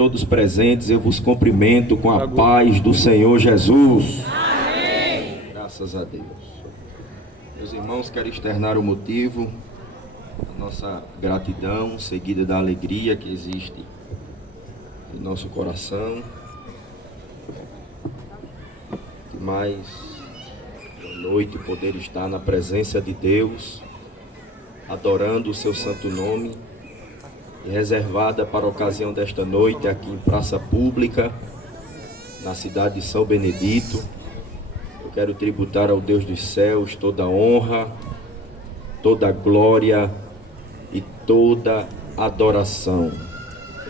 Todos presentes, eu vos cumprimento com a paz do Senhor Jesus. Amém. Graças a Deus. Meus irmãos, quero externar o motivo da nossa gratidão, seguida da alegria que existe em nosso coração. Que mais uma noite poder estar na presença de Deus, adorando o seu santo nome. E reservada para a ocasião desta noite aqui em praça pública, na cidade de São Benedito. Eu quero tributar ao Deus dos céus toda a honra, toda a glória e toda a adoração.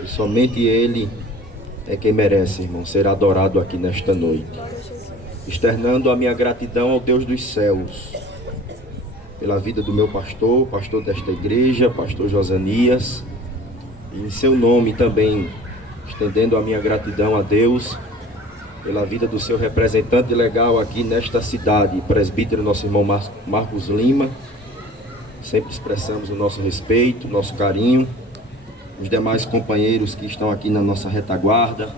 E somente Ele é quem merece, irmão, ser adorado aqui nesta noite. Externando a minha gratidão ao Deus dos céus, pela vida do meu pastor desta igreja, pastor Josanias. E em seu nome também, estendendo a minha gratidão a Deus pela vida do seu representante legal aqui nesta cidade, presbítero nosso irmão Marcos Lima. Sempre expressamos o nosso respeito, o nosso carinho. Os demais companheiros que estão aqui na nossa retaguarda,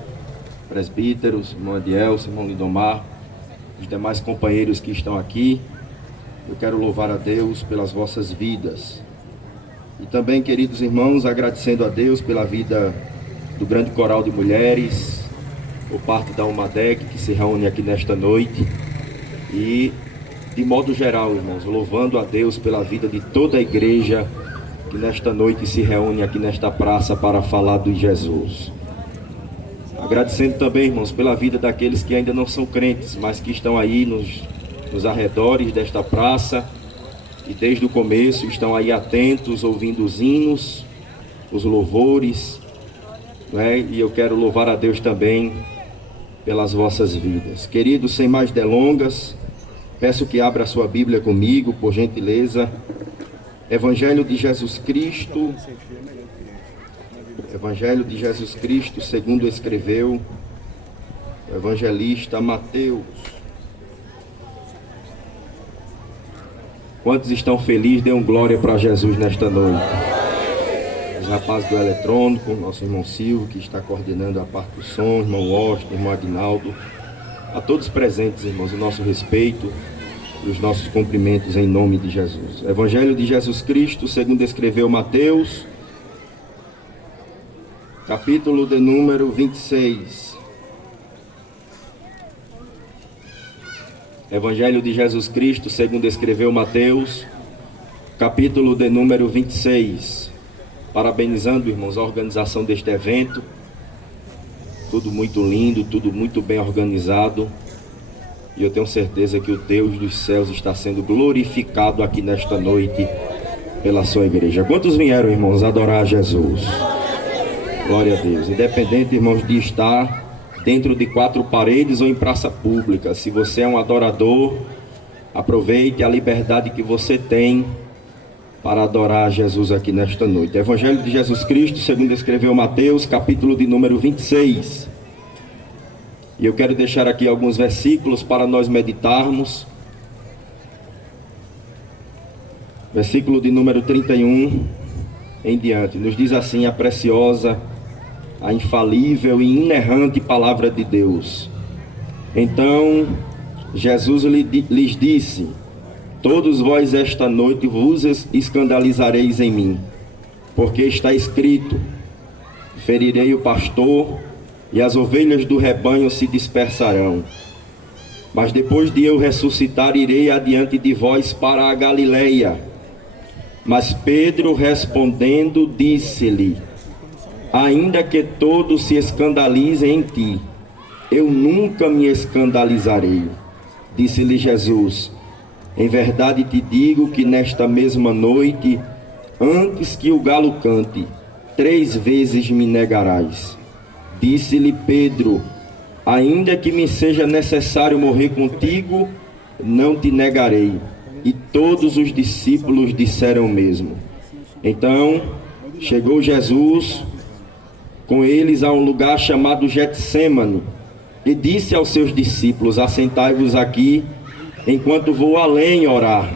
presbíteros, irmão Adielson, irmão Lindomar, os demais companheiros que estão aqui, eu quero louvar a Deus pelas vossas vidas. E também, queridos irmãos, agradecendo a Deus pela vida do grande coral de mulheres, por parte da UMADEC, que se reúne aqui nesta noite. E, de modo geral, irmãos, louvando a Deus pela vida de toda a igreja que nesta noite se reúne aqui nesta praça para falar de Jesus. Agradecendo também, irmãos, pela vida daqueles que ainda não são crentes, mas que estão aí nos arredores desta praça, e desde o começo estão aí atentos, ouvindo os hinos, os louvores, né? E eu quero louvar a Deus também pelas vossas vidas. Queridos, sem mais delongas, peço que abra a sua Bíblia comigo, por gentileza. Evangelho de Jesus Cristo, segundo escreveu o evangelista Mateus. Quantos estão felizes, dêem glória para Jesus nesta noite. Os rapazes do eletrônico, nosso irmão Silvio, que está coordenando a parte do som, irmão Washington, irmão Aguinaldo. A todos presentes, irmãos, o nosso respeito e os nossos cumprimentos em nome de Jesus. Evangelho de Jesus Cristo, segundo escreveu Mateus, capítulo de número 26. Evangelho de Jesus Cristo, segundo escreveu Mateus, capítulo de número 26. Parabenizando, irmãos, a organização deste evento. Tudo muito lindo, tudo muito bem organizado. E eu tenho certeza que o Deus dos céus está sendo glorificado aqui nesta noite pela sua igreja. Quantos vieram, irmãos, adorar a Jesus? Glória a Deus. Independente, irmãos, de estar dentro de quatro paredes ou em praça pública, se você é um adorador, aproveite a liberdade que você tem para adorar a Jesus aqui nesta noite. Evangelho de Jesus Cristo, segundo escreveu Mateus, capítulo de número 26. E eu quero deixar aqui alguns versículos para nós meditarmos. Versículo de número 31 em diante, nos diz assim a preciosa, a infalível e inerrante palavra de Deus. Então Jesus lhes disse: todos vós esta noite vos escandalizareis em mim, porque está escrito: ferirei o pastor e as ovelhas do rebanho se dispersarão. Mas depois de eu ressuscitar, irei adiante de vós para a Galileia. Mas Pedro respondendo disse-lhe: ainda que todos se escandalizem em ti, eu nunca me escandalizarei. Disse-lhe Jesus: em verdade te digo que nesta mesma noite, antes que o galo cante, 3 vezes me negarás. Disse-lhe Pedro: ainda que me seja necessário morrer contigo, não te negarei. E todos os discípulos disseram o mesmo. Então chegou Jesus com eles a um lugar chamado Getsêmani, e disse aos seus discípulos: assentai-vos aqui, enquanto vou além orar.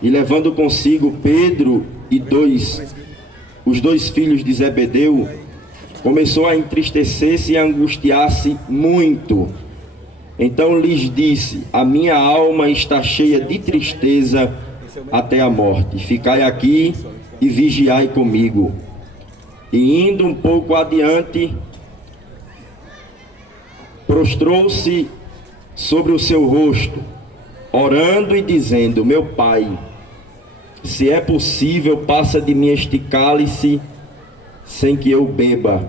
E levando consigo Pedro e os dois filhos de Zebedeu, começou a entristecer-se e a angustiar-se muito. Então lhes disse: a minha alma está cheia de tristeza até a morte. Ficai aqui e vigiai comigo. E indo um pouco adiante, prostrou-se sobre o seu rosto, orando e dizendo: meu Pai, se é possível, passa de mim este cálice sem que eu beba.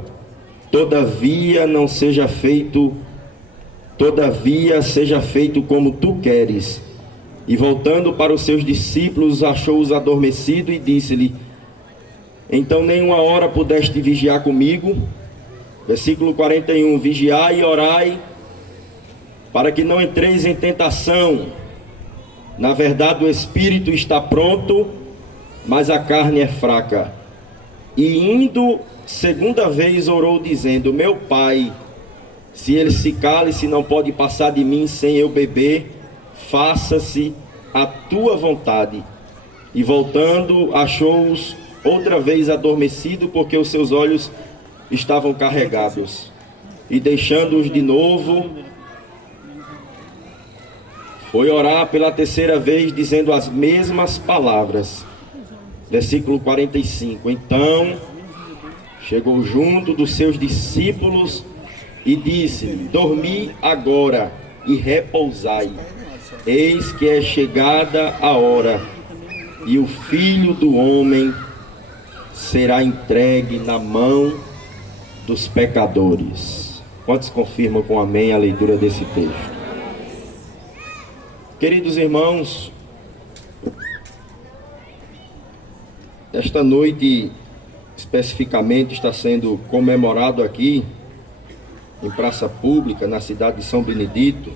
Todavia seja feito como tu queres. E voltando para os seus discípulos, achou-os adormecidos e disse-lhe: então nenhuma hora pudeste vigiar comigo? Versículo 41, vigiai e orai, para que não entreis em tentação. Na verdade o espírito está pronto, mas a carne é fraca. E indo segunda vez orou dizendo: meu Pai, se esse cálice não pode passar de mim sem eu beber, faça-se a tua vontade. E voltando, achou-os outra vez adormecido, porque os seus olhos estavam carregados. E deixando-os de novo, foi orar pela terceira vez, dizendo as mesmas palavras. Versículo 45. Então chegou junto dos seus discípulos e disse: dormi agora e repousai. Eis que é chegada a hora, e o Filho do Homem será entregue na mão dos pecadores. Quantos confirmam com amém a leitura desse texto? Queridos irmãos, esta noite especificamente está sendo comemorado aqui em praça pública na cidade de São Benedito.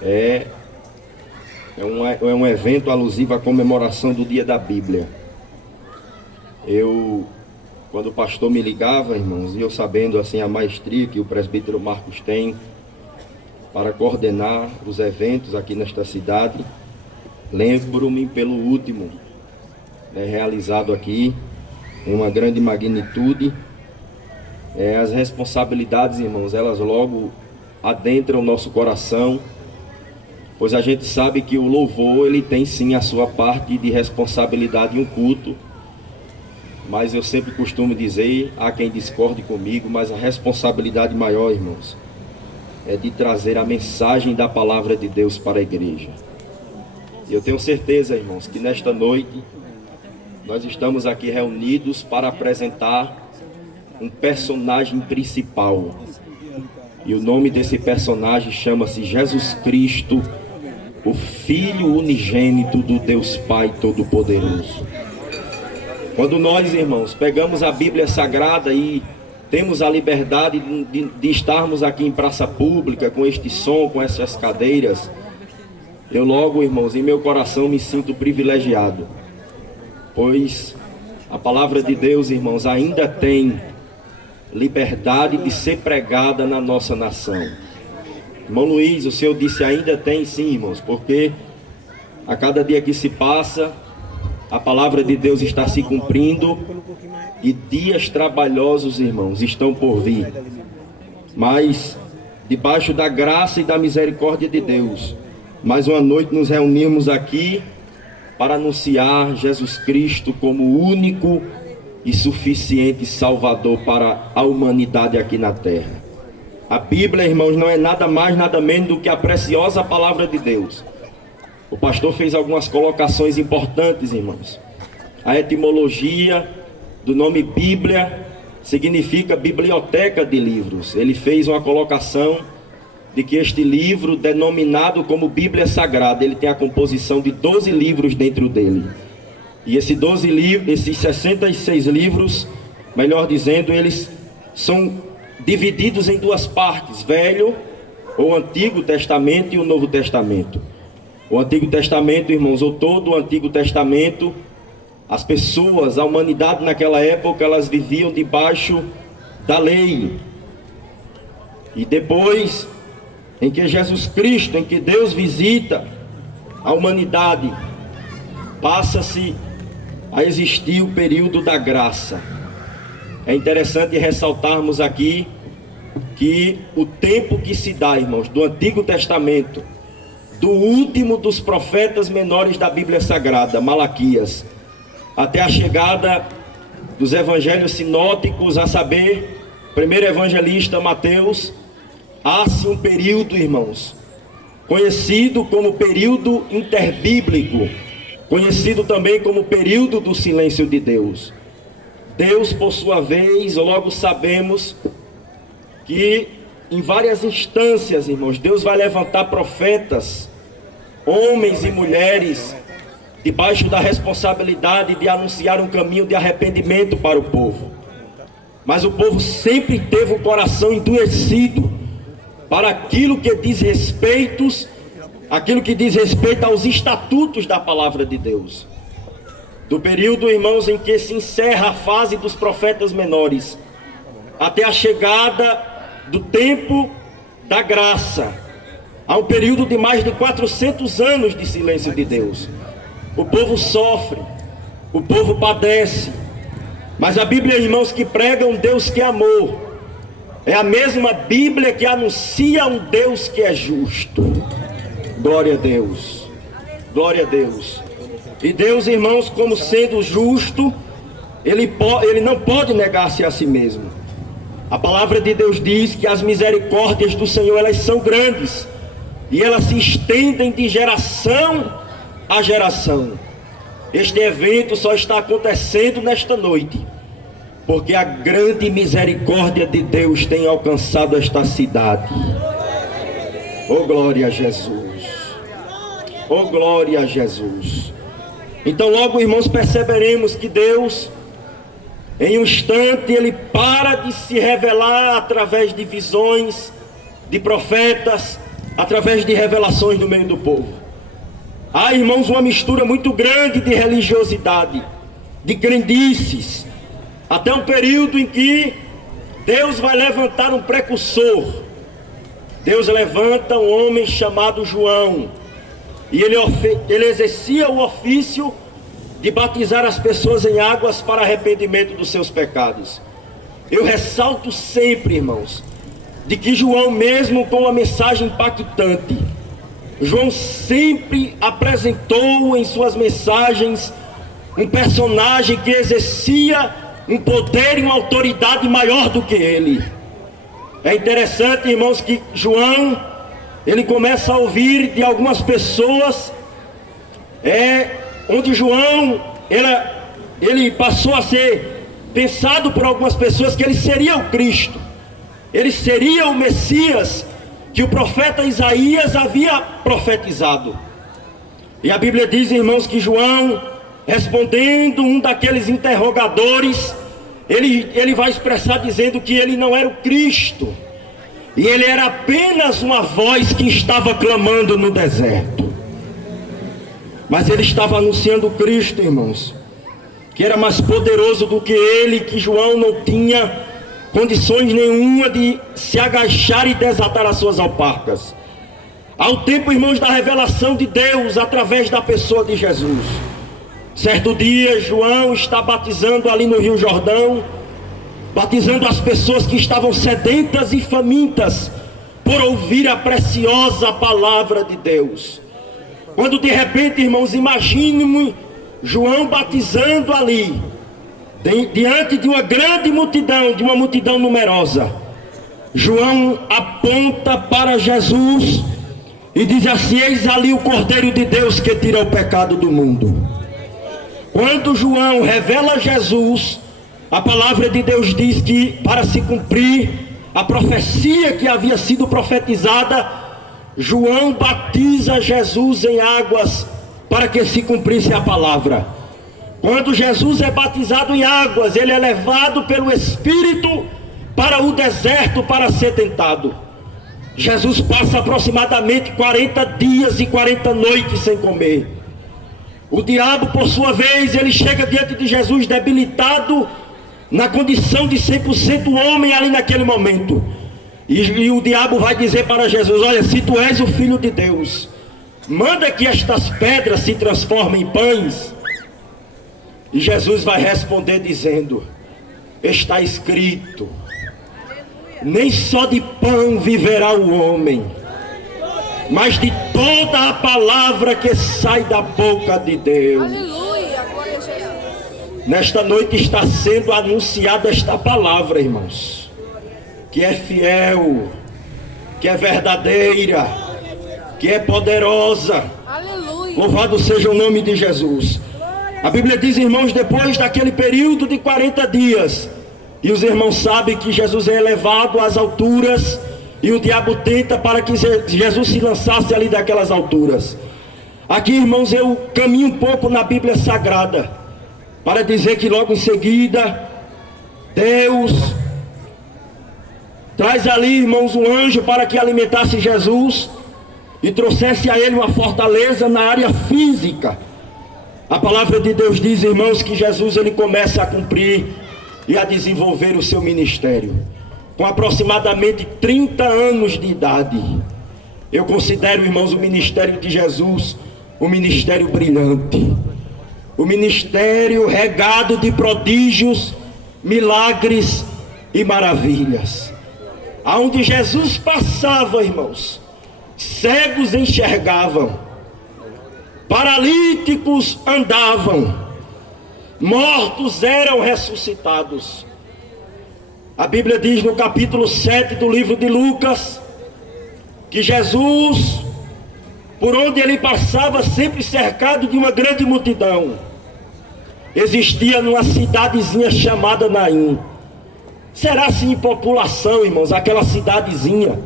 É um evento alusivo à comemoração do Dia da Bíblia. Quando o pastor me ligava, irmãos, e eu sabendo assim a maestria que o presbítero Marcos tem para coordenar os eventos aqui nesta cidade, lembro-me pelo último, realizado aqui em uma grande magnitude. As responsabilidades, irmãos, elas logo adentram o nosso coração, pois a gente sabe que o louvor, ele tem sim a sua parte de responsabilidade em um culto, mas eu sempre costumo dizer, há quem discorde comigo, mas a responsabilidade maior, irmãos, é de trazer a mensagem da palavra de Deus para a igreja. E eu tenho certeza, irmãos, que nesta noite nós estamos aqui reunidos para apresentar um personagem principal. E o nome desse personagem chama-se Jesus Cristo, o Filho unigênito do Deus Pai Todo-Poderoso. Quando nós, irmãos, pegamos a Bíblia Sagrada e temos a liberdade de estarmos aqui em praça pública, com este som, com essas cadeiras, eu logo, irmãos, em meu coração me sinto privilegiado, pois a palavra de Deus, irmãos, ainda tem liberdade de ser pregada na nossa nação. Irmão Luiz, o Senhor disse ainda tem, sim, irmãos, porque a cada dia que se passa, a palavra de Deus está se cumprindo e dias trabalhosos, irmãos, estão por vir. Mas, debaixo da graça e da misericórdia de Deus, mais uma noite nos reunimos aqui para anunciar Jesus Cristo como o único e suficiente Salvador para a humanidade aqui na terra. A Bíblia, irmãos, não é nada mais, nada menos do que a preciosa palavra de Deus. O pastor fez algumas colocações importantes, irmãos. A etimologia do nome Bíblia significa biblioteca de livros. Ele fez uma colocação de que este livro, denominado como Bíblia Sagrada, ele tem a composição de 12 livros dentro dele. E esses 66 livros, melhor dizendo, eles são divididos em duas partes: Velho ou Antigo Testamento e o Novo Testamento. O Antigo Testamento, irmãos, ou todo o Antigo Testamento, as pessoas, a humanidade naquela época, elas viviam debaixo da lei. E depois, em que Jesus Cristo, em que Deus visita a humanidade, passa-se a existir o período da graça. É interessante ressaltarmos aqui que o tempo que se dá, irmãos, do Antigo Testamento, do último dos profetas menores da Bíblia Sagrada, Malaquias, até a chegada dos evangelhos sinóticos, a saber, primeiro evangelista Mateus, há-se um período, irmãos, conhecido como período interbíblico, conhecido também como período do silêncio de Deus. Deus, por sua vez, logo sabemos que em várias instâncias, irmãos, Deus vai levantar profetas, homens e mulheres, debaixo da responsabilidade de anunciar um caminho de arrependimento para o povo. Mas o povo sempre teve o coração endurecido para aquilo que diz respeito aos estatutos da palavra de Deus. Do período, irmãos, em que se encerra a fase dos profetas menores, até a chegada do tempo da graça, há um período de mais de 400 anos de silêncio de Deus. O povo sofre, o povo padece, mas a Bíblia, irmãos, que prega um Deus que é amor, é a mesma Bíblia que anuncia um Deus que é justo. Glória a Deus, glória a Deus. E Deus, irmãos, como sendo justo, Ele não pode negar-se a si mesmo. A palavra de Deus diz que as misericórdias do Senhor, elas são grandes, e elas se estendem de geração a geração. Este evento só está acontecendo nesta noite, porque a grande misericórdia de Deus tem alcançado esta cidade. Oh, glória a Jesus! Oh, glória a Jesus! Então logo, irmãos, perceberemos que Deus, em um instante, Ele para de se revelar através de visões, de profetas, através de revelações no meio do povo. Há, irmãos, uma mistura muito grande de religiosidade, de crendices, até um período em que Deus vai levantar um precursor. Deus levanta um homem chamado João, e ele exercia o ofício de batizar as pessoas em águas para arrependimento dos seus pecados. Eu ressalto sempre, irmãos, de que João, mesmo com uma mensagem impactante, João sempre apresentou em suas mensagens um personagem que exercia um poder e uma autoridade maior do que ele. É interessante, irmãos, que João, ele começa a ouvir de algumas pessoas, onde João, ele passou a ser pensado por algumas pessoas que ele seria o Cristo, ele seria o Messias que o profeta Isaías havia profetizado. E a Bíblia diz, irmãos, que João, respondendo um daqueles interrogadores, ele vai expressar dizendo que ele não era o Cristo, e ele era apenas uma voz que estava clamando no deserto. Mas ele estava anunciando o Cristo, irmãos, que era mais poderoso do que ele, que João não tinha condições nenhuma de se agachar e desatar as suas alparcas. Ao tempo, irmãos, da revelação de Deus através da pessoa de Jesus. Certo dia, João está batizando ali no Rio Jordão, batizando as pessoas que estavam sedentas e famintas por ouvir a preciosa palavra de Deus. Quando de repente, irmãos, imaginem João batizando ali, diante de uma grande multidão, de uma multidão numerosa. João aponta para Jesus e diz assim: eis ali o Cordeiro de Deus que tira o pecado do mundo. Quando João revela Jesus, a palavra de Deus diz que, para se cumprir a profecia que havia sido profetizada, João batiza Jesus em águas para que se cumprisse a palavra. Quando Jesus é batizado em águas, ele é levado pelo Espírito para o deserto para ser tentado. Jesus passa aproximadamente 40 dias e 40 noites sem comer. O diabo, por sua vez, ele chega diante de Jesus debilitado, na condição de 100% homem ali naquele momento. E o diabo vai dizer para Jesus: olha, se tu és o Filho de Deus, manda que estas pedras se transformem em pães. E Jesus vai responder dizendo: está escrito: nem só de pão viverá o homem, mas de toda a palavra que sai da boca de Deus. Aleluia, glória a Jesus. Nesta noite está sendo anunciada esta palavra, irmãos, que é fiel, que é verdadeira, que é poderosa. Aleluia. Louvado seja o nome de Jesus. A Bíblia diz, irmãos, depois daquele período de 40 dias, e os irmãos sabem que Jesus é elevado às alturas, e o diabo tenta para que Jesus se lançasse ali daquelas alturas. Aqui, irmãos, eu caminho um pouco na Bíblia Sagrada, para dizer que logo em seguida, Deus traz ali, irmãos, um anjo para que alimentasse Jesus, e trouxesse a ele uma fortaleza na área física. A palavra de Deus diz, irmãos, que Jesus ele começa a cumprir e a desenvolver o seu ministério. Com aproximadamente 30 anos de idade. Eu considero, irmãos, o ministério de Jesus um ministério brilhante. O ministério regado de prodígios, milagres e maravilhas. Aonde Jesus passava, irmãos, cegos enxergavam, paralíticos andavam, mortos eram ressuscitados. A Bíblia diz no capítulo 7 do livro de Lucas, que Jesus, por onde ele passava, sempre cercado de uma grande multidão. Existia numa cidadezinha chamada Naim. Será assim em população, irmãos, aquela cidadezinha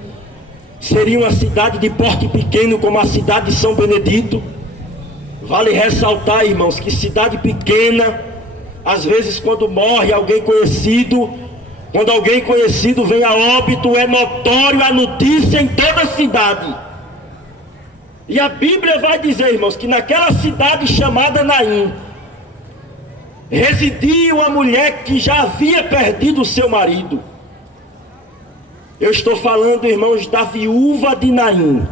seria uma cidade de porte pequeno como a cidade de São Benedito? Vale ressaltar, irmãos, que cidade pequena, às vezes quando morre alguém conhecido, quando alguém conhecido vem a óbito, é notório a notícia em toda a cidade. E a Bíblia vai dizer, irmãos, que naquela cidade chamada Naim, residia uma mulher que já havia perdido o seu marido. Eu estou falando, irmãos, da viúva de Naim.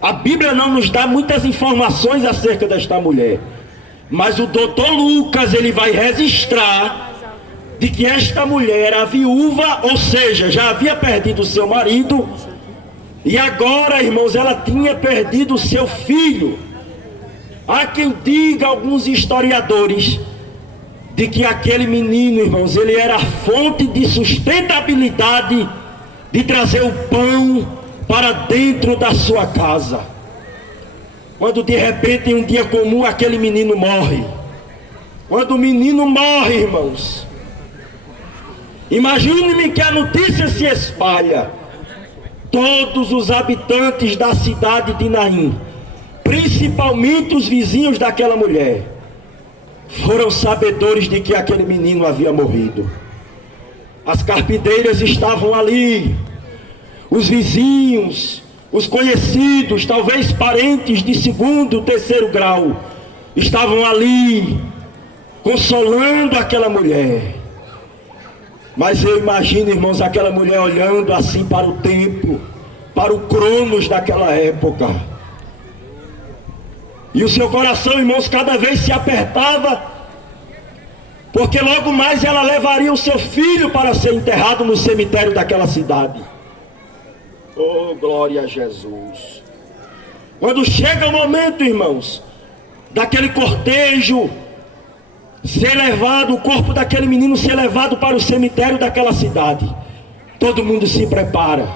A Bíblia não nos dá muitas informações acerca desta mulher, mas o doutor Lucas, ele vai registrar de que esta mulher era viúva, ou seja, já havia perdido o seu marido, e agora, irmãos, ela tinha perdido o seu filho. Há quem diga, alguns historiadores, de que aquele menino, irmãos, ele era a fonte de sustentabilidade, de trazer o pão para dentro da sua casa. Quando de repente, em um dia comum, aquele menino morre. Quando o menino morre, irmãos, imagine-me que a notícia se espalha. Todos os habitantes da cidade de Naim, principalmente os vizinhos daquela mulher, foram sabedores de que aquele menino havia morrido. As carpideiras estavam ali, os vizinhos, os conhecidos, talvez parentes de segundo, terceiro grau, estavam ali, consolando aquela mulher. Mas eu imagino, irmãos, aquela mulher olhando assim para o tempo, para o cronos daquela época. E o seu coração, irmãos, cada vez se apertava, porque logo mais ela levaria o seu filho para ser enterrado no cemitério daquela cidade. Oh, glória a Jesus. Quando chega o momento, irmãos, daquele cortejo ser levado, o corpo daquele menino ser levado para o cemitério daquela cidade, todo mundo se prepara,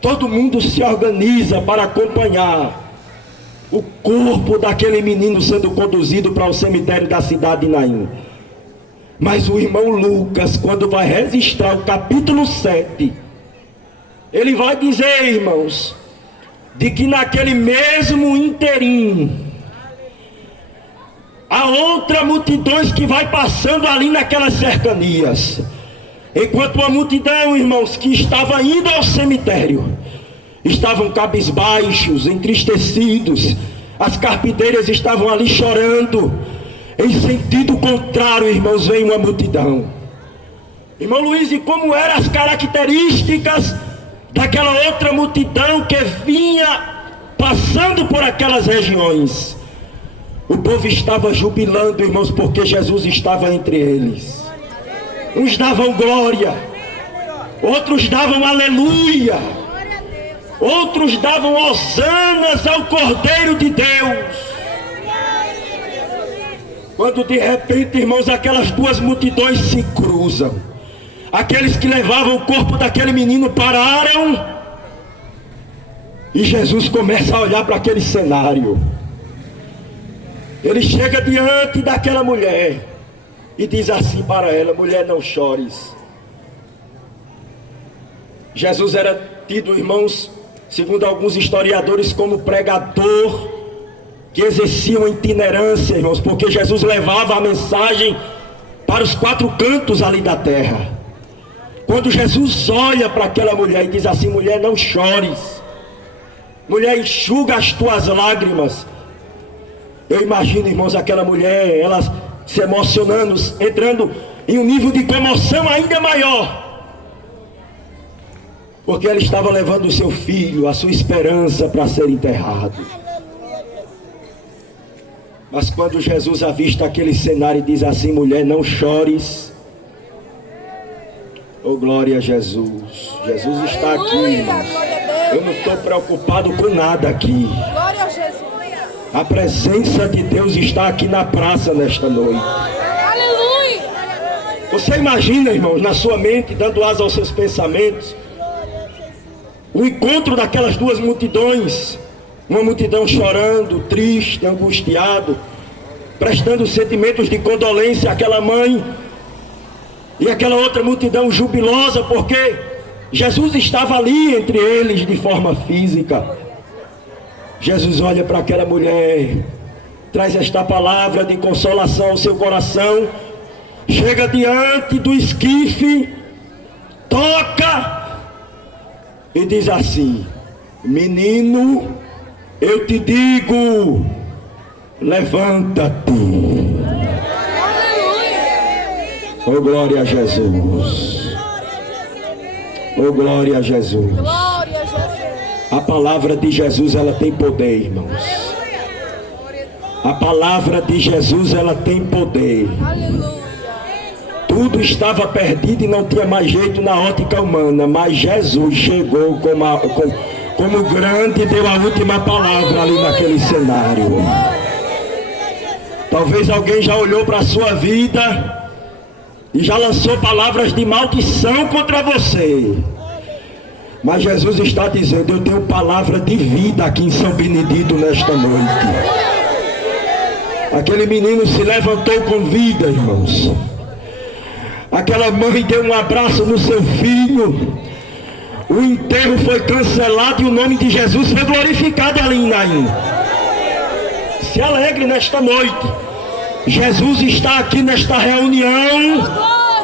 todo mundo se organiza para acompanhar o corpo daquele menino sendo conduzido para o cemitério da cidade de Naim. Mas o irmão Lucas, quando vai registrar o capítulo 7, ele vai dizer, irmãos, de que naquele mesmo interim, há outra multidões que vai passando ali naquelas cercanias. Enquanto uma multidão, irmãos, que estava indo ao cemitério, estavam cabisbaixos, entristecidos. As carpideiras estavam ali chorando. Em sentido contrário, irmãos, vem uma multidão. Irmão Luiz, e como eram as características daquela outra multidão que vinha passando por aquelas regiões? O povo estava jubilando, irmãos, porque Jesus estava entre eles. Uns davam glória, outros davam aleluia, outros davam hosanas ao Cordeiro de Deus. Quando de repente, irmãos, aquelas duas multidões se cruzam. Aqueles que levavam o corpo daquele menino pararam, e Jesus começa a olhar para aquele cenário. Ele chega diante daquela mulher e diz assim para ela: mulher, não chores. Jesus era tido, irmãos, segundo alguns historiadores, como pregador que exercia uma itinerância, irmãos, porque Jesus levava a mensagem para os quatro cantos ali da terra. Quando Jesus olha para aquela mulher e diz assim: mulher, não chores, mulher, enxuga as tuas lágrimas. Eu imagino, irmãos, aquela mulher, ela se emocionando, entrando em um nível de comoção ainda maior, porque ela estava levando o seu filho, a sua esperança, para ser enterrado. Mas quando Jesus avista aquele cenário e diz assim: mulher, não chores. Oh, glória a Jesus. Jesus está aqui, irmãos. Eu não estou preocupado com nada aqui. Glória a Jesus. A presença de Deus está aqui na praça nesta noite. Aleluia. Você imagina, irmãos, na sua mente, dando asa aos seus pensamentos, o encontro daquelas duas multidões. Uma multidão chorando, triste, angustiado, prestando sentimentos de condolência àquela mãe, e aquela outra multidão jubilosa, porque Jesus estava ali entre eles de forma física. Jesus olha para aquela mulher, traz esta palavra de consolação ao seu coração, chega diante do esquife, toca e diz assim: menino, eu te digo, levanta-te. Oh, glória a Jesus. Oh, glória a Jesus. Glória a Jesus. A palavra de Jesus, ela tem poder, irmãos. A palavra de Jesus, ela tem poder. Aleluia. Tudo estava perdido e não tinha mais jeito na ótica humana, mas Jesus chegou como grande, deu a última palavra ali naquele cenário. Talvez alguém já olhou para a sua vida e já lançou palavras de maldição contra você, mas Jesus está dizendo: eu tenho palavra de vida aqui em São Benedito nesta noite. Aquele menino se levantou com vida, irmãos. Aquela mãe deu um abraço no seu filho. O enterro foi cancelado e o nome de Jesus foi glorificado ali em Naim. Se alegre nesta noite. Jesus está aqui nesta reunião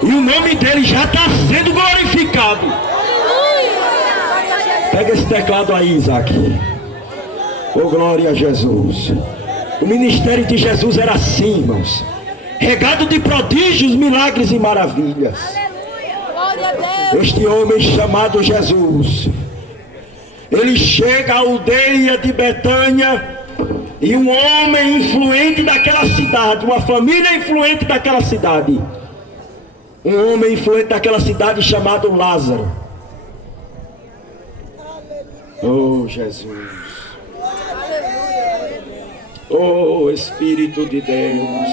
e o nome dele já está sendo glorificado. Pega esse teclado aí, Isaac. Oh, glória a Jesus. O ministério de Jesus era assim, irmãos, regado de prodígios, milagres e maravilhas. Glória a Deus. Este homem chamado Jesus, ele chega à aldeia de Betânia, e um homem influente daquela cidade, uma família influente daquela cidade, um homem influente daquela cidade chamado Lázaro. Oh, Jesus. Oh, Espírito de Deus.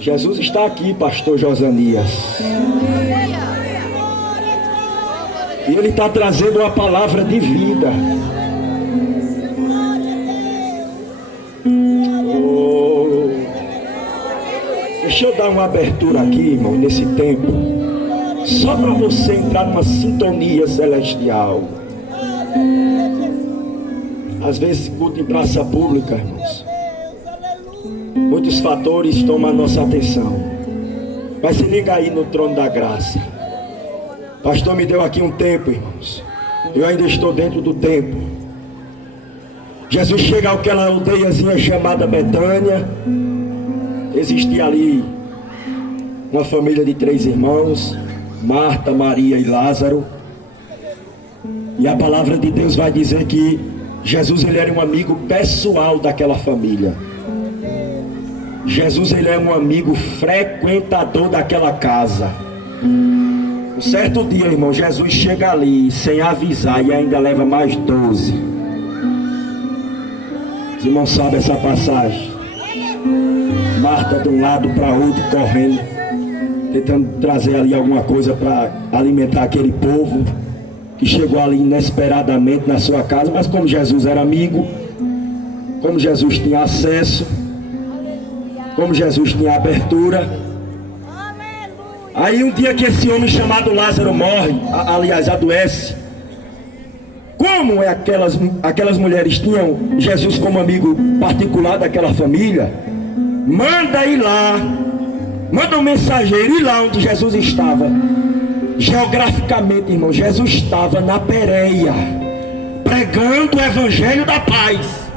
Jesus está aqui, pastor Josanias. E ele está trazendo uma palavra de vida. Oh. Deixa eu dar uma abertura aqui, irmão, nesse tempo, só para você entrar numa sintonia celestial. Às vezes, culto em praça pública, irmãos, muitos fatores tomam a nossa atenção. Mas se liga aí no trono da graça. Pastor me deu aqui um tempo, irmãos. Eu ainda estou dentro do tempo. Jesus chega àquela aldeiazinha chamada Betânia. Existia ali uma família de 3 irmãos, Marta, Maria e Lázaro. E a palavra de Deus vai dizer que Jesus, ele era um amigo pessoal daquela família. Jesus, ele é um amigo frequentador daquela casa. Um certo dia, irmão, Jesus chega ali sem avisar e ainda leva mais 12. Os irmãos sabem essa passagem. Marta de um lado para outro correndo, tentando trazer ali alguma coisa para alimentar aquele povo que chegou ali inesperadamente na sua casa. Mas como Jesus era amigo, como Jesus tinha acesso, como Jesus tinha abertura, aí um dia que esse homem chamado Lázaro morre, aliás adoece, como aquelas mulheres tinham Jesus como amigo particular daquela família, manda ir lá, manda um mensageiro ir lá onde Jesus estava. Geograficamente, irmão, Jesus estava na Pérea, pregando o evangelho da paz.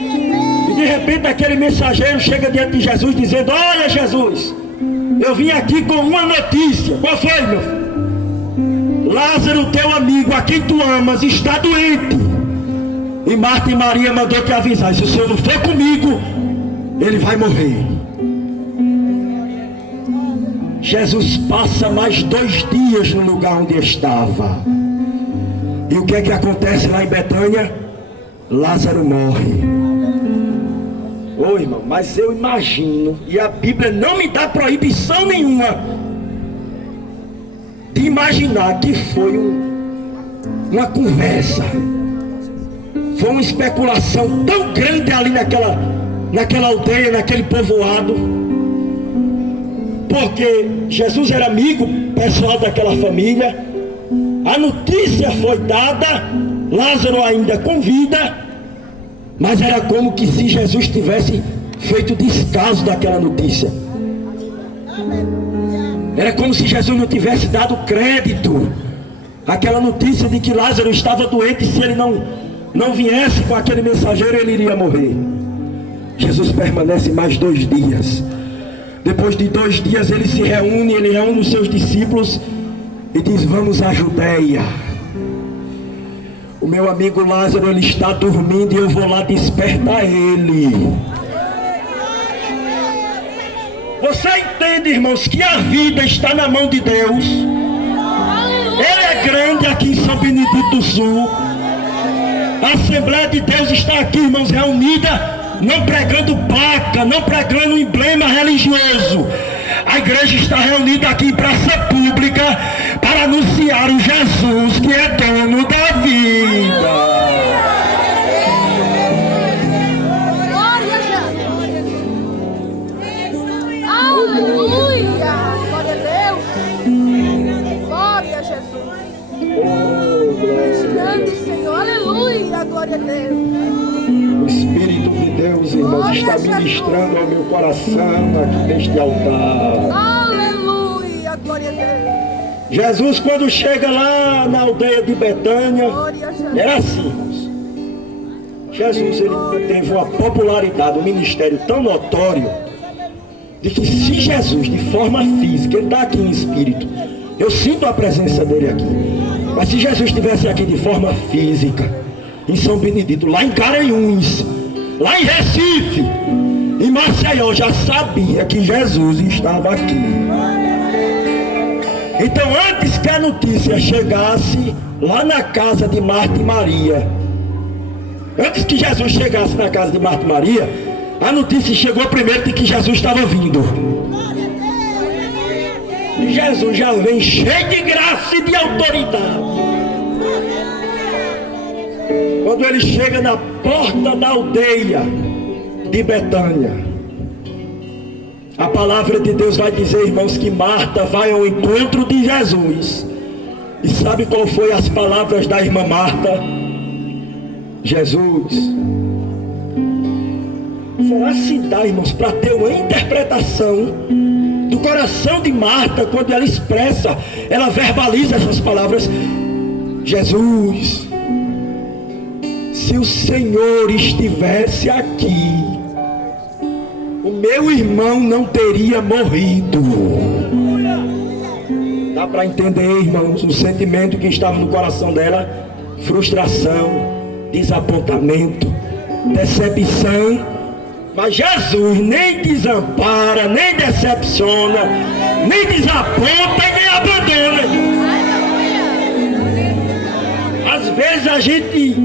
E de repente aquele mensageiro chega diante de Jesus dizendo: olha Jesus, eu vim aqui com uma notícia. Qual foi, meu filho? Lázaro, teu amigo, a quem tu amas, está doente. E Marta e Maria mandou te avisar: se o senhor não for comigo, ele vai morrer. Jesus passa mais 2 dias no lugar onde estava. E o que é que acontece lá em Betânia? Lázaro morre. Ô irmão, mas eu imagino, e a Bíblia não me dá proibição nenhuma de imaginar que foi uma conversa, foi uma especulação tão grande ali naquela aldeia, naquele povoado, porque Jesus era amigo pessoal daquela família. A notícia foi dada, Lázaro ainda com vida, mas era como que se Jesus tivesse feito descaso daquela notícia. Era como se Jesus não tivesse dado crédito àquela notícia de que Lázaro estava doente, e se ele não viesse com aquele mensageiro, ele iria morrer. Jesus permanece mais 2 dias. Depois de 2 dias ele reúne os seus discípulos e diz: vamos à Judeia. O meu amigo Lázaro, ele está dormindo e eu vou lá despertar ele. Você entende, irmãos, que a vida está na mão de Deus. Ele é grande aqui em São Benedito do Sul. A Assembleia de Deus está aqui, irmãos, reunida, não pregando placa, não pregando emblema religioso. A igreja está reunida aqui em praça pública para anunciar o Jesus que é dono da vida. Aleluia! Glória a Deus! Glória a Jesus! Grande Senhor! Aleluia! Glória a Deus! O Espírito de Deus, irmãos, está ministrando ao meu coração aqui neste altar. Aleluia! Glória a Deus! Jesus, quando chega lá na aldeia de Betânia, era assim, irmãos. Jesus, ele teve uma popularidade, um ministério tão notório, de que se Jesus, de forma física, ele está aqui em espírito, eu sinto a presença dele aqui, mas se Jesus estivesse aqui de forma física, em São Benedito, lá em Garanhuns, lá em Recife, em Maceió, já sabia que Jesus estava aqui. Então, antes que a notícia chegasse lá na casa de Marta e Maria, antes que Jesus chegasse na casa de Marta e Maria, a notícia chegou primeiro de que Jesus estava vindo. E Jesus já vem cheio de graça e de autoridade. Quando ele chega na porta da aldeia de Betânia, a palavra de Deus vai dizer, irmãos, que Marta vai ao encontro de Jesus. E sabe qual foi as palavras da irmã Marta? Jesus, será se dá, irmãos, para ter uma interpretação do coração de Marta, quando ela expressa, ela verbaliza essas palavras: Jesus, se o Senhor estivesse aqui, o meu irmão não teria morrido. Dá para entender, irmãos, o sentimento que estava no coração dela: frustração, desapontamento, decepção. Mas Jesus nem desampara, nem decepciona, nem desaponta e nem abandona. Às vezes a gente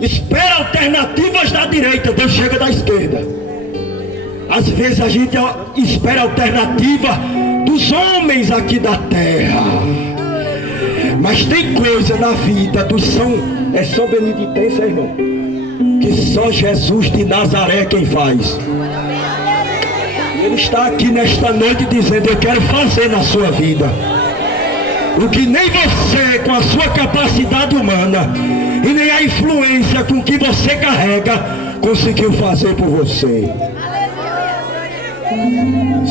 espera alternativas da direita, Deus chega da esquerda. Às vezes a gente espera alternativa dos homens aqui da terra. Mas tem coisa na vida do São Beneditense, irmão, que só Jesus de Nazaré quem faz. Ele está aqui nesta noite dizendo: eu quero fazer na sua vida o que nem você, com a sua capacidade humana e nem a influência com que você carrega, conseguiu fazer por você.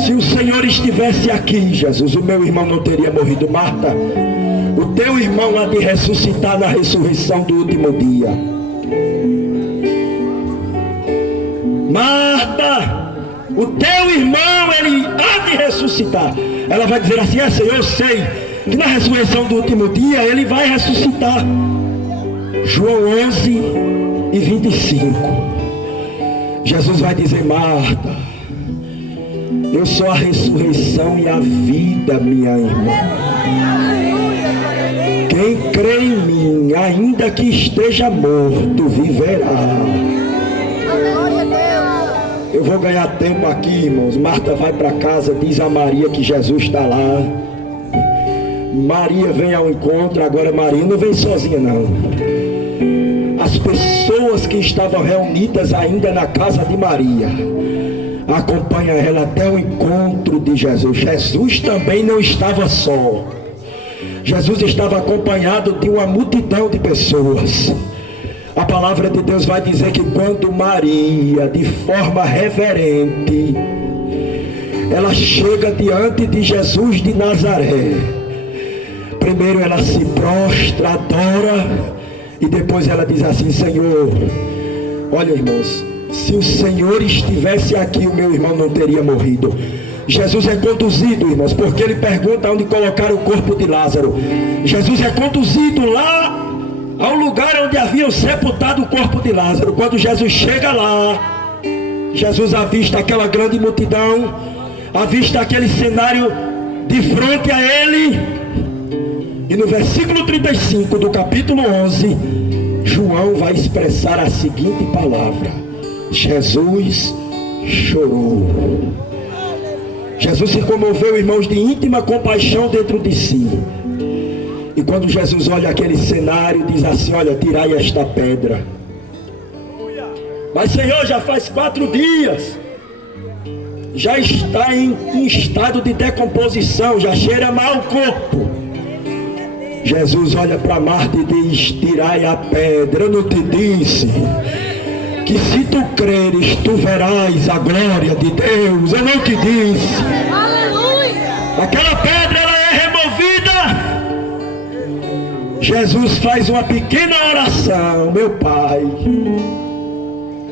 Se o Senhor estivesse aqui, Jesus, o meu irmão não teria morrido. Marta, o teu irmão há de ressuscitar na ressurreição do último dia. Marta, o teu irmão, ele há de ressuscitar. Ela vai dizer assim: Senhor, eu sei que na ressurreição do último dia ele vai ressuscitar. João 11:25. Jesus vai dizer: Marta, eu sou a ressurreição e a vida, minha irmã. Quem crê em mim, ainda que esteja morto, viverá. Eu vou ganhar tempo aqui, irmãos. Marta vai para casa, diz a Maria que Jesus está lá. Maria vem ao encontro. Agora Maria não vem sozinha, não. As pessoas que estavam reunidas ainda na casa de Maria acompanham ela até o encontro de Jesus. Jesus também não estava só. Jesus estava acompanhado de uma multidão de pessoas. A palavra de Deus vai dizer que quando Maria, de forma reverente, ela chega diante de Jesus de Nazaré, primeiro ela se prostra, adora, e depois ela diz assim: Senhor, olha, irmãos, se o Senhor estivesse aqui, o meu irmão não teria morrido. Jesus é conduzido, irmãos, porque ele pergunta onde colocar o corpo de Lázaro. Jesus é conduzido lá ao lugar onde haviam sepultado o corpo de Lázaro. Quando Jesus chega lá, Jesus avista aquela grande multidão, avista aquele cenário de frente a ele. E no versículo 35 do capítulo 11, João vai expressar a seguinte palavra: Jesus chorou. Jesus se comoveu, irmãos, de íntima compaixão dentro de si. E quando Jesus olha aquele cenário, diz assim: olha, tirai esta pedra. Mas Senhor, já faz 4 dias, já está em estado de decomposição, já cheira mal o corpo. Jesus olha para Marta e diz: tirai a pedra. Eu não te disse que se tu creres, tu verás a glória de Deus? Eu não te disse? Aleluia! Aquela pedra, ela é removida. Jesus faz uma pequena oração: meu Pai,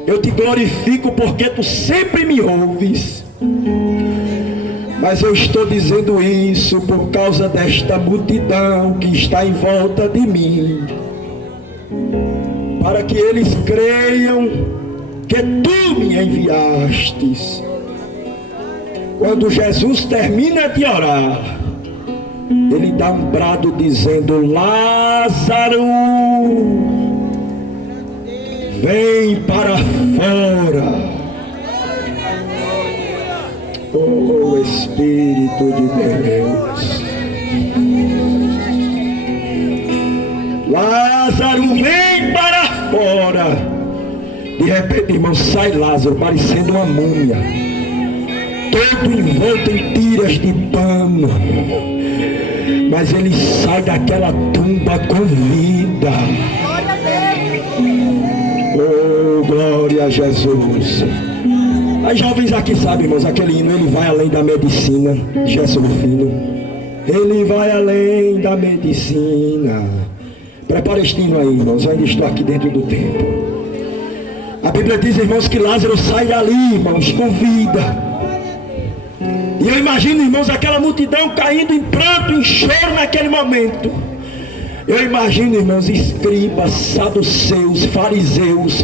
eu te glorifico porque tu sempre me ouves. Mas eu estou dizendo isso por causa desta multidão que está em volta de mim, para que eles creiam que tu me enviastes. Quando Jesus termina de orar, ele dá um brado dizendo: Lázaro, vem para fora. Oh Espírito de Deus, Lázaro, vem para fora. De repente, irmão, sai Lázaro parecendo uma múmia, todo envolto em tiras de pano, mas ele sai daquela tumba com vida. Oh, glória a Jesus. As jovens aqui sabem, irmãos, aquele hino: ele vai além da medicina. Gerson Rufino, ele vai além da medicina. Prepara este hino aí, irmãos, eu ainda estou aqui dentro do tempo. A Bíblia diz, irmãos, que Lázaro sai dali, irmãos, com vida. E eu imagino, irmãos, aquela multidão caindo em pranto, em choro naquele momento. Eu imagino, irmãos, escribas, saduceus, fariseus,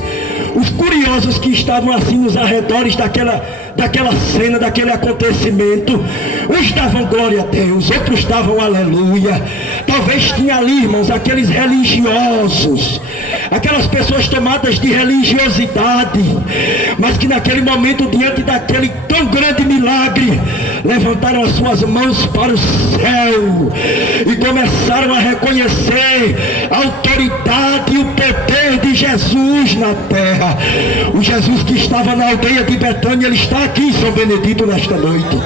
Os curiosos que estavam assim nos arredores daquela cena, daquele acontecimento, uns davam glória a Deus, outros davam aleluia. Talvez tinha ali, irmãos, aqueles religiosos, aquelas pessoas tomadas de religiosidade, mas que naquele momento, diante daquele tão grande milagre, levantaram as suas mãos para o céu e começaram a reconhecer a autoridade e o poder de Jesus na terra. O Jesus que estava na aldeia de Betânia, ele está aqui em São Benedito nesta noite.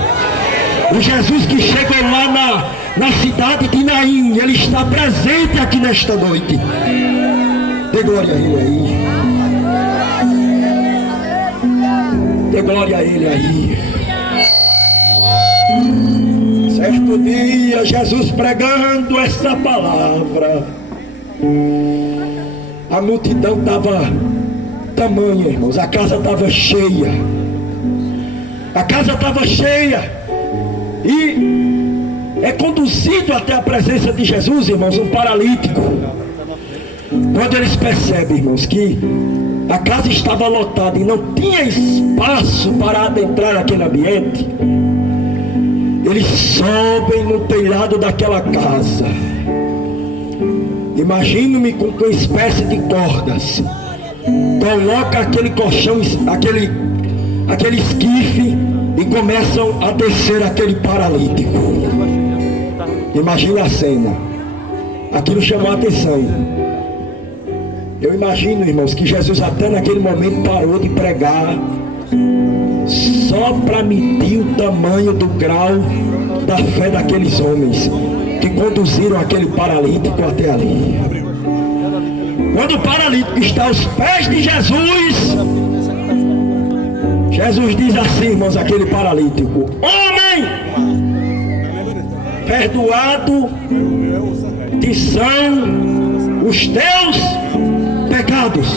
O Jesus que chegou lá na cidade de Naim, ele está presente aqui nesta noite. Dê glória a ele aí. Dê glória a ele aí. Certo dia, Jesus pregando essa palavra, a multidão estava tamanha, irmãos, a casa estava cheia. A casa estava cheia. E é conduzido até a presença de Jesus, irmãos, um paralítico. Quando eles percebem, irmãos, que a casa estava lotada e não tinha espaço para adentrar aquele ambiente, eles sobem no telhado daquela casa. Imagino-me com uma espécie de cordas. Coloca aquele colchão, aquele esquife, e começam a descer aquele paralítico. Imagina a cena. Aquilo chamou a atenção. Eu imagino, irmãos, que Jesus até naquele momento parou de pregar, só para medir o tamanho do grau da fé daqueles homens que conduziram aquele paralítico até ali. Quando o paralítico está aos pés de Jesus, Jesus diz assim, irmãos, aquele paralítico: homem, perdoado te são os teus pecados.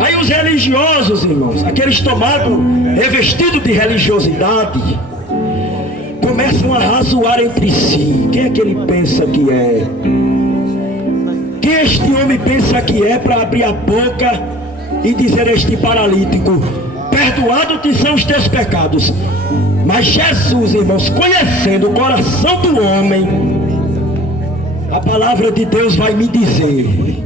Aí os religiosos, irmãos, aqueles tomados, revestidos de religiosidade, começam a razoar entre si. Quem é que ele pensa que é? Quem este homem pensa que é para abrir a boca e dizer a este paralítico: perdoado te são os teus pecados? Mas Jesus, irmãos, conhecendo o coração do homem, a palavra de Deus vai me dizer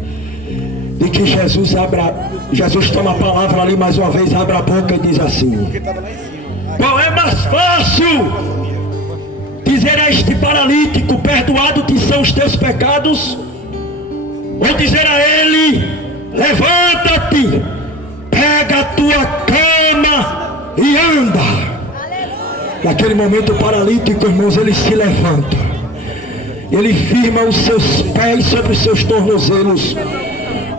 de que Jesus toma a palavra ali mais uma vez, abre a boca e diz assim: qual é mais fácil? Dizer a este paralítico: perdoado te são os teus pecados? Ou dizer a ele: levanta-te, pega a tua cama e anda? Naquele momento o paralítico, irmãos, ele se levanta, ele firma os seus pés sobre os seus tornozelos,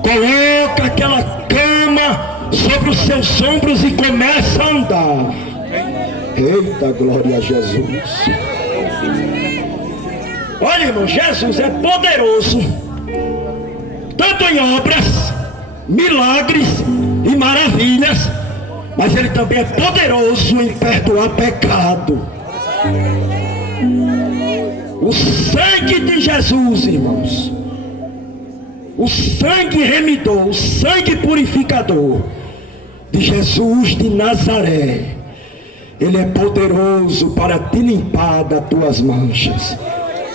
coloca aquela cama sobre os seus ombros e começa a andar. Eita, glória a Jesus! Olha, irmão, Jesus é poderoso tanto em obras, milagres e maravilhas, mas ele também é poderoso em perdoar pecado. O sangue de Jesus, irmãos, o sangue remidor, o sangue purificador de Jesus de Nazaré, ele é poderoso para te limpar das tuas manchas,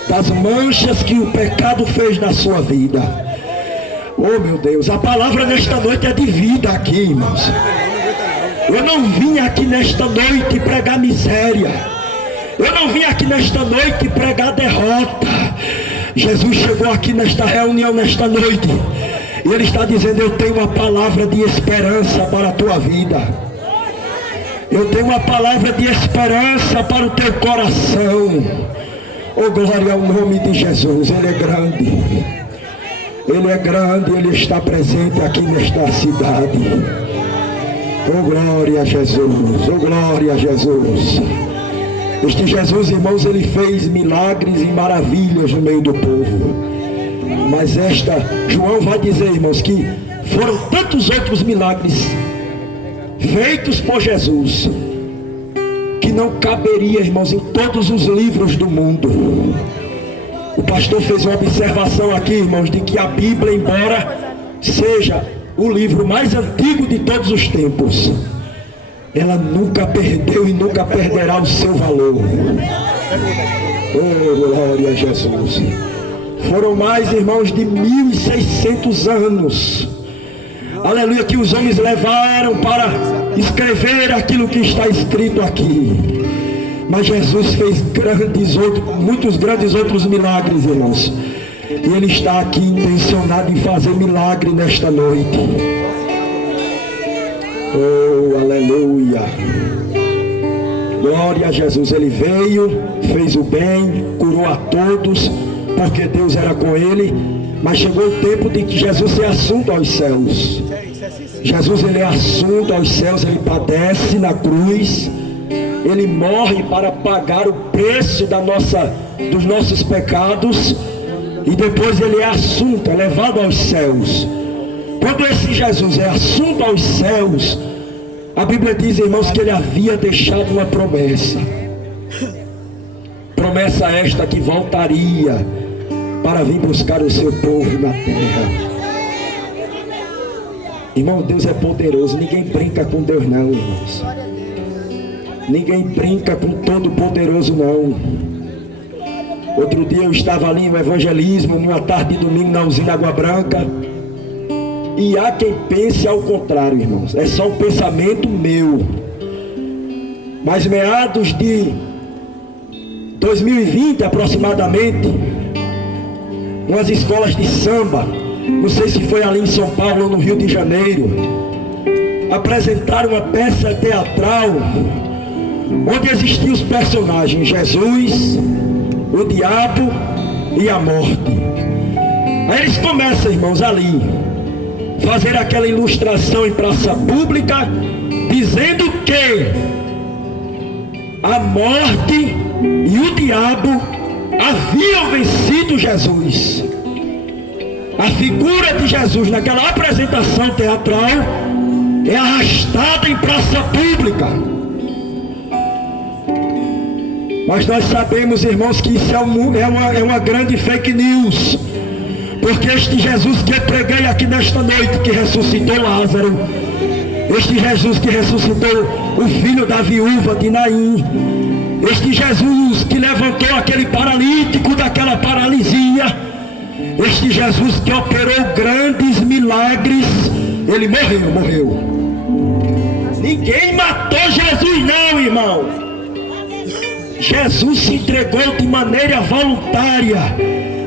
das manchas que o pecado fez na sua vida. Oh, meu Deus, a palavra nesta noite é de vida aqui, irmãos. Eu não vim aqui nesta noite pregar miséria. Eu não vim aqui nesta noite pregar derrota. Jesus chegou aqui nesta reunião, nesta noite, e Ele está dizendo: eu tenho uma palavra de esperança para a tua vida. Eu tenho uma palavra de esperança para o teu coração. Oh, glória ao nome de Jesus. Ele é grande. Ele é grande, Ele está presente aqui nesta cidade. Oh, glória a Jesus, oh, glória a Jesus. Este Jesus, irmãos, ele fez milagres e maravilhas no meio do povo. Mas João vai dizer, irmãos, que foram tantos outros milagres feitos por Jesus que não caberia, irmãos, em todos os livros do mundo. O pastor fez uma observação aqui, irmãos, de que a Bíblia, embora seja o livro mais antigo de todos os tempos, ela nunca perdeu e nunca perderá o seu valor. Oh, glória a Jesus. Foram mais, irmãos, de 1.600 anos, aleluia, que os homens levaram para escrever aquilo que está escrito aqui. Mas Jesus fez muitos grandes outros milagres, irmãos. E Ele está aqui intencionado em fazer milagre nesta noite. Oh, aleluia. Glória a Jesus. Ele veio, fez o bem, curou a todos, porque Deus era com Ele. Mas chegou o tempo de que Jesus é assunto aos céus. Jesus, Ele é assunto aos céus. Ele padece na cruz. Ele morre para pagar o preço dos nossos pecados. E depois Ele é assunto, é levado aos céus. Quando esse Jesus é assunto aos céus, a Bíblia diz, irmãos, que Ele havia deixado uma promessa. Promessa esta que voltaria para vir buscar o seu povo na terra. Irmão, Deus é poderoso. Ninguém brinca com Deus não, irmãos. Ninguém brinca com Todo-Poderoso não. Outro dia eu estava ali no evangelismo, numa tarde de domingo, na usina Água Branca. E há quem pense ao contrário, irmãos. É só um pensamento meu. Mas meados de 2020 aproximadamente, umas escolas de samba, não sei se foi ali em São Paulo ou no Rio de Janeiro, apresentaram uma peça teatral onde existiam os personagens Jesus, o diabo e a morte. Aí eles começam, irmãos, ali fazer aquela ilustração em praça pública, dizendo que a morte e o diabo haviam vencido Jesus. A figura de Jesus naquela apresentação teatral é arrastada em praça pública. Mas nós sabemos, irmãos, que isso é uma grande fake news. Porque este Jesus que eu preguei aqui nesta noite, que ressuscitou Lázaro, este Jesus que ressuscitou o filho da viúva de Naim, este Jesus que levantou aquele paralítico daquela paralisia, este Jesus que operou grandes milagres, Ele morreu. Ninguém matou Jesus não, irmão. Jesus se entregou de maneira voluntária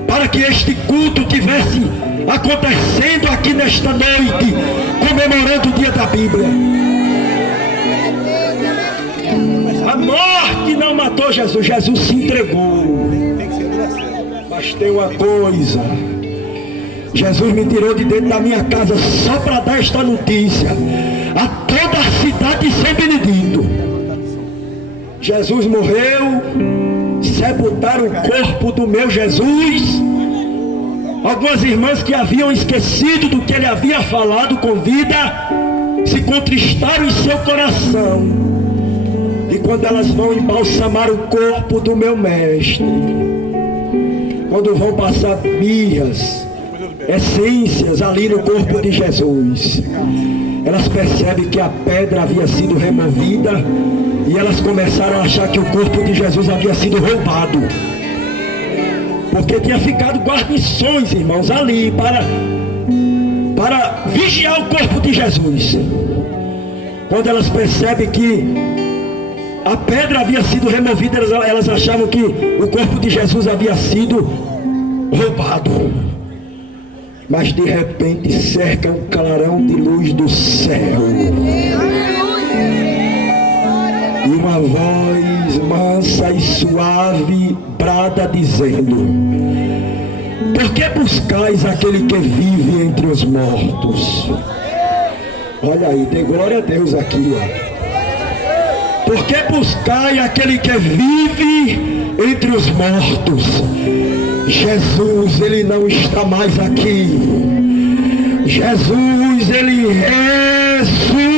para que este culto tivesse acontecendo aqui nesta noite, comemorando o dia da Bíblia. A morte não matou Jesus, Jesus se entregou. Mas tem uma coisa, Jesus me tirou de dentro da minha casa só para dar esta notícia a toda a cidade de São Benedito. Jesus morreu, sepultaram o corpo do meu Jesus. Algumas irmãs que haviam esquecido do que Ele havia falado com vida, se contristaram em seu coração. E quando elas vão embalsamar o corpo do meu mestre, quando vão passar mirras, essências ali no corpo de Jesus, elas percebem que a pedra havia sido removida. E elas começaram a achar que o corpo de Jesus havia sido roubado. Porque tinha ficado guarnições, irmãos, ali para vigiar o corpo de Jesus. Quando elas percebem que a pedra havia sido removida, elas achavam que o corpo de Jesus havia sido roubado. Mas de repente cerca um clarão de luz do céu. E uma voz mansa e suave brada dizendo: por que buscais aquele que vive entre os mortos? Olha aí, dê glória a Deus aqui, ó. Por que buscai aquele que vive entre os mortos? Jesus, Ele não está mais aqui. Jesus, Ele ressuscitou.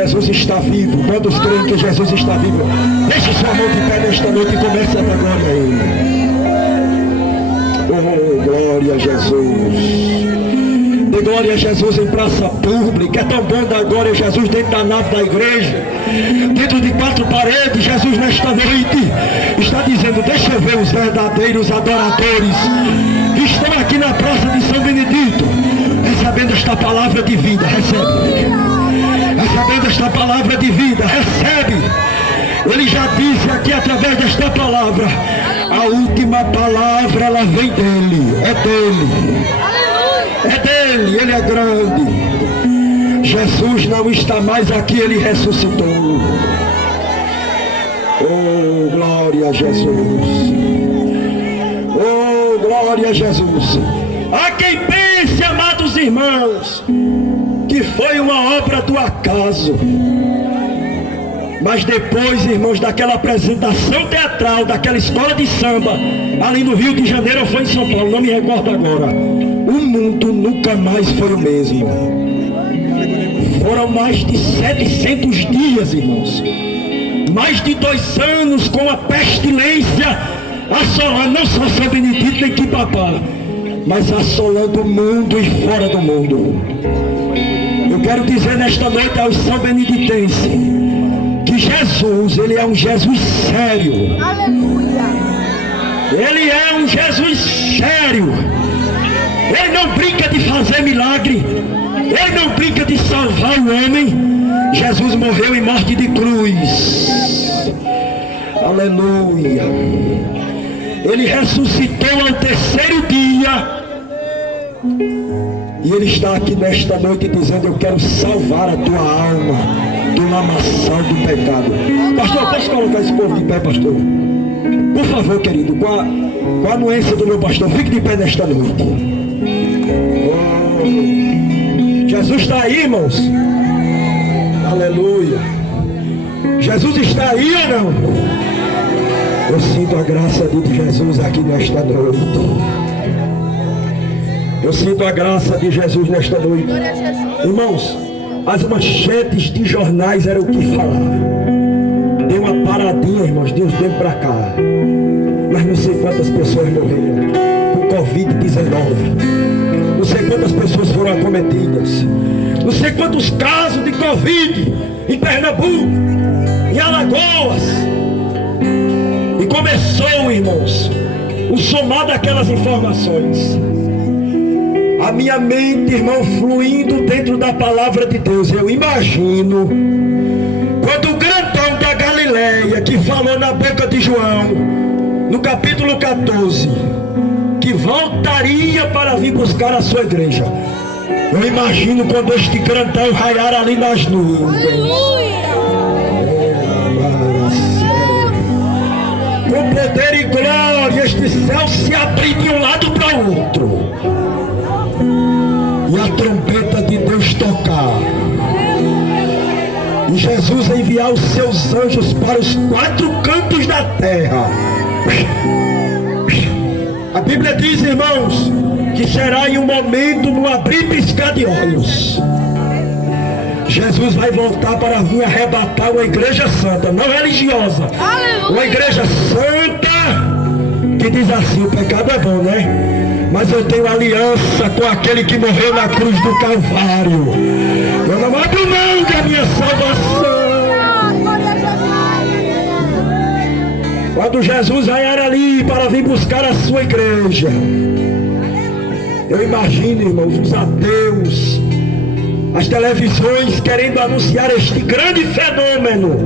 Jesus está vivo, quantos creem que Jesus está vivo? Deixe sua mão de pé nesta noite e comece a dar glória a Ele. Oh, glória a Jesus. Dê glória a Jesus em praça pública. É tão bom dar glória a Jesus dentro da nave da igreja, dentro de quatro paredes. Jesus nesta noite está dizendo: deixa eu ver os verdadeiros adoradores que estão aqui na praça de São Benedito, recebendo esta palavra de vida. Recebe. Recebendo esta palavra de vida. Recebe. Ele já disse aqui através desta palavra: a última palavra, ela vem dele. É dele. É dele. Ele é grande. Jesus não está mais aqui. Ele ressuscitou. Oh, glória a Jesus. Oh, glória a Jesus. Há quem pense, amados irmãos, que foi uma obra do acaso. Mas depois, irmãos, daquela apresentação teatral, daquela escola de samba, ali no Rio de Janeiro ou foi em São Paulo, não me recordo agora, o mundo nunca mais foi o mesmo. Foram mais de 700 dias, irmãos. Mais de 2 anos com a pestilência assolando não só São Benedito nem Quipapá, mas assolando o mundo e fora do mundo. Eu quero dizer nesta noite aos São Beneditenses que Jesus, Ele é um Jesus sério. Aleluia. Ele é um Jesus sério. Ele não brinca de fazer milagre. Ele não brinca de salvar o homem. Jesus morreu em morte de cruz. Aleluia. Ele ressuscitou ao 3º dia. E Ele está aqui nesta noite dizendo: eu quero salvar a tua alma do lamaçal do pecado. Pastor, posso colocar esse povo de pé, pastor? Por favor, querido, com a anuência do meu pastor, fique de pé nesta noite. Oh, Jesus está aí, irmãos. Aleluia. Jesus está aí ou não? Eu sinto a graça de Jesus aqui nesta noite. Eu sinto a graça de Jesus nesta noite. Irmãos, as manchetes de jornais eram o que falar. Deu uma paradinha, irmãos, de uns tempos para cá. Mas não sei quantas pessoas morreram por Covid-19. Não sei quantas pessoas foram acometidas. Não sei quantos casos de Covid em Pernambuco, em Alagoas. E começou, irmãos, o somar daquelas informações. A minha mente, irmão, fluindo dentro da palavra de Deus. Eu imagino quando o grandão da Galileia, que falou na boca de João, no capítulo 14, que voltaria para vir buscar a sua igreja. Eu imagino quando este grandão raiar ali nas nuvens. Com poder e glória, este céu se abrir de um lado para o outro. E a trompeta de Deus tocar. E Jesus enviar os seus anjos para os 4 cantos da terra. A Bíblia diz, irmãos, que será em um momento, no abrir e piscar de olhos. Jesus vai voltar para vir arrebatar uma igreja santa, não religiosa. Aleluia. Uma igreja santa que diz assim: o pecado é bom, né? Mas eu tenho aliança com aquele que morreu na cruz do Calvário. Eu não abro mão da minha salvação. Quando Jesus raiar ali para vir buscar a sua igreja, eu imagino, irmãos, os ateus, as televisões querendo anunciar este grande fenômeno,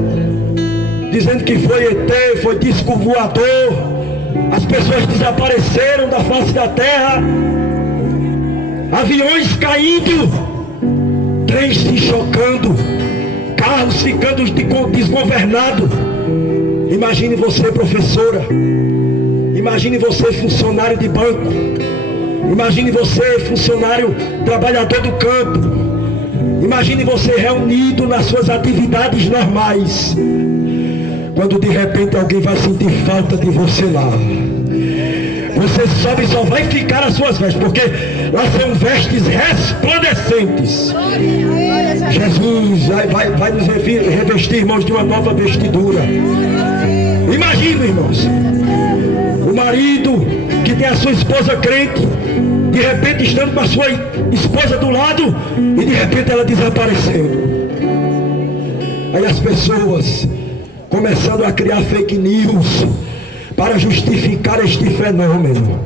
dizendo que foi ET, foi disco voador, as pessoas desapareceram da face da terra, aviões caindo, trens se chocando, carros ficando desgovernados. Imagine você, professora, imagine você, funcionário de banco, imagine você, funcionário, trabalhador do campo, imagine você reunido nas suas atividades normais, quando de repente alguém vai sentir falta de você lá. Você sobe e só vai ficar as suas vestes, porque lá são vestes resplandecentes. Jesus vai nos revestir, irmãos, de uma nova vestidura. Imagina, irmãos, o marido que tem a sua esposa crente, de repente estando com a sua esposa do lado, e de repente ela desaparecendo. Aí as pessoas começando a criar fake news para justificar este fenômeno.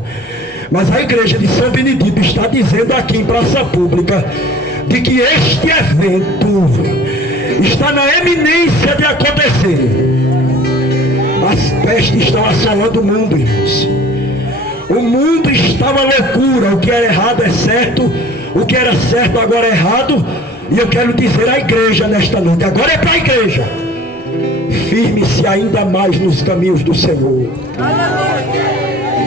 Mas a igreja de São Benedito está dizendo aqui em praça pública de que este evento está na eminência de acontecer. As pestes estão assolando o mundo, irmãos. O mundo está uma loucura. O que era errado é certo, o que era certo agora é errado. E eu quero dizer à igreja nesta noite, agora é para a igreja: firme-se ainda mais nos caminhos do Senhor.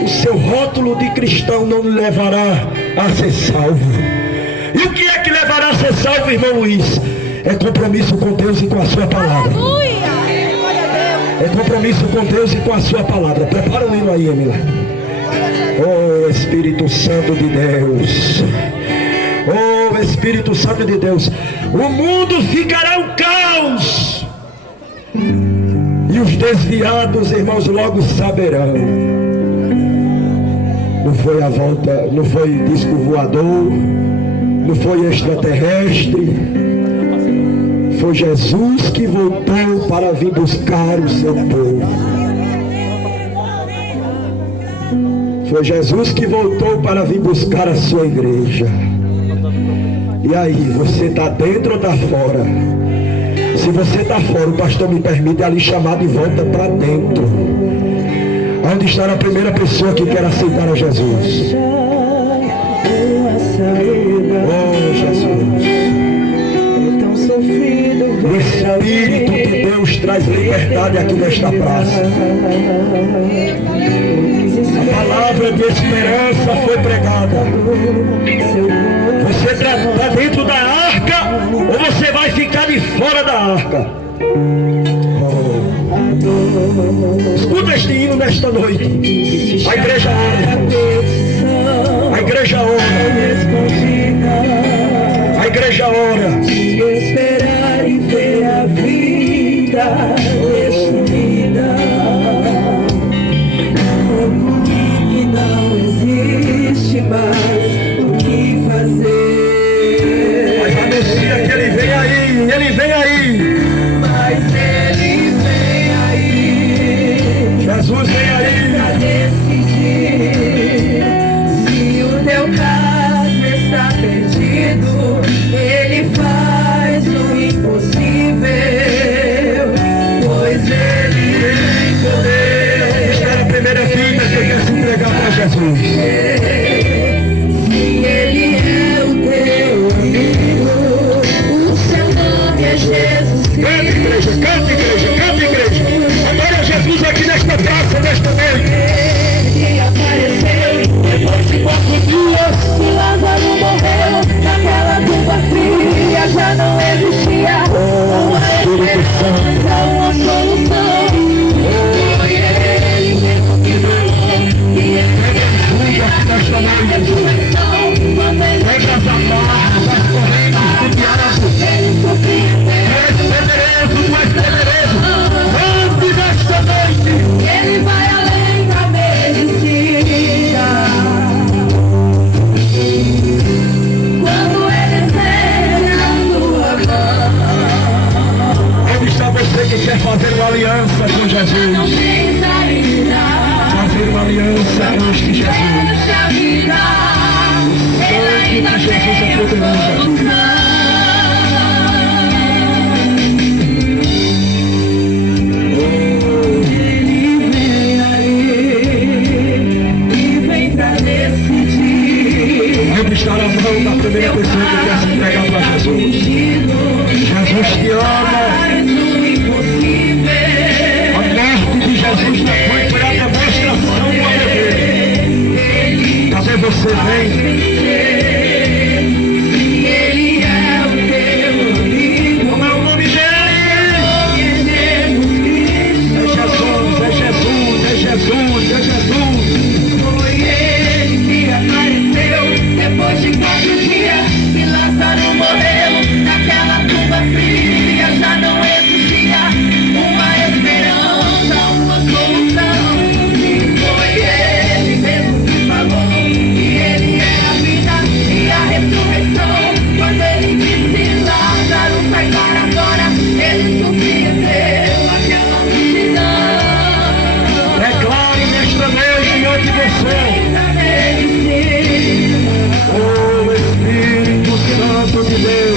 O seu rótulo de cristão não lhe levará a ser salvo. E o que é que levará a ser salvo, irmão Luiz? É compromisso com Deus e com a sua palavra. É compromisso com Deus e com a sua palavra. Prepara o hino aí, Emília. Oh Espírito Santo de Deus, oh Espírito Santo de Deus, o mundo ficará um caos, e os desviados, irmãos, logo saberão. Não foi a volta, não foi disco voador, não foi extraterrestre, foi Jesus que voltou para vir buscar o seu povo. Foi Jesus que voltou para vir buscar a sua igreja. E aí, você está dentro ou está fora? Se você está fora, o pastor me permite ali chamar de volta para dentro. Onde está a primeira pessoa que quer aceitar a Jesus? Oh, Jesus. O Espírito de Deus traz liberdade aqui nesta praça. A palavra de esperança foi pregada. Você está dentro da arca ou você vai ficar de fora da arca? Oh. Escuta este hino nesta noite. A igreja ora, irmãos. A igreja ora. A igreja ora. Esperar e ver a vida destruída. Que não existe mais o que fazer. Mas anuncia que ele vem aí, ele vem aí. Mas ele vem aí. Jesus vem aí. Pra decidir se o teu caso está perdido. Ele faz o impossível, pois ele tem poder. Esta é a primeira vida que quer se entregar para Jesus. Se ele é o teu amigo, o seu nome é Jesus Cristo. Canta, igreja, canta, igreja, canta, igreja. Adora Jesus aqui nesta praça, nesta noite. Ele apareceu depois de 4 dias que Lázaro morreu naquela tumba fria, já não existia uma esperança, uma solução. Foi ele mesmo que falou, e ele Nesta noite, ressurreição, quando ele pega as amarras, as correntes do diabo. ele sofria. Tu és poderoso. Ande nesta noite. Ele vai além da medicina. Quando ele tem a sua mão, Onde está você que quer fazer uma aliança com não Jesus? tem saída. Fazer uma aliança com este Jesus. Deixa a vida, ele ainda Sangue de Jesus tem é a poderoso. solução. Ele vem aí e vem pra decidir. Onde está a mão da primeira pessoa que quer se entregar para Jesus? Jesus te ama. Faz o impossível. A morte de Jesus não foi a demonstração do amor dele. Cadê você? Vem. Se ele é o teu amigo, Como é o nome dele? é Jesus Cristo. É Jesus, é Jesus, é Jesus, é Jesus. Foi de Deus.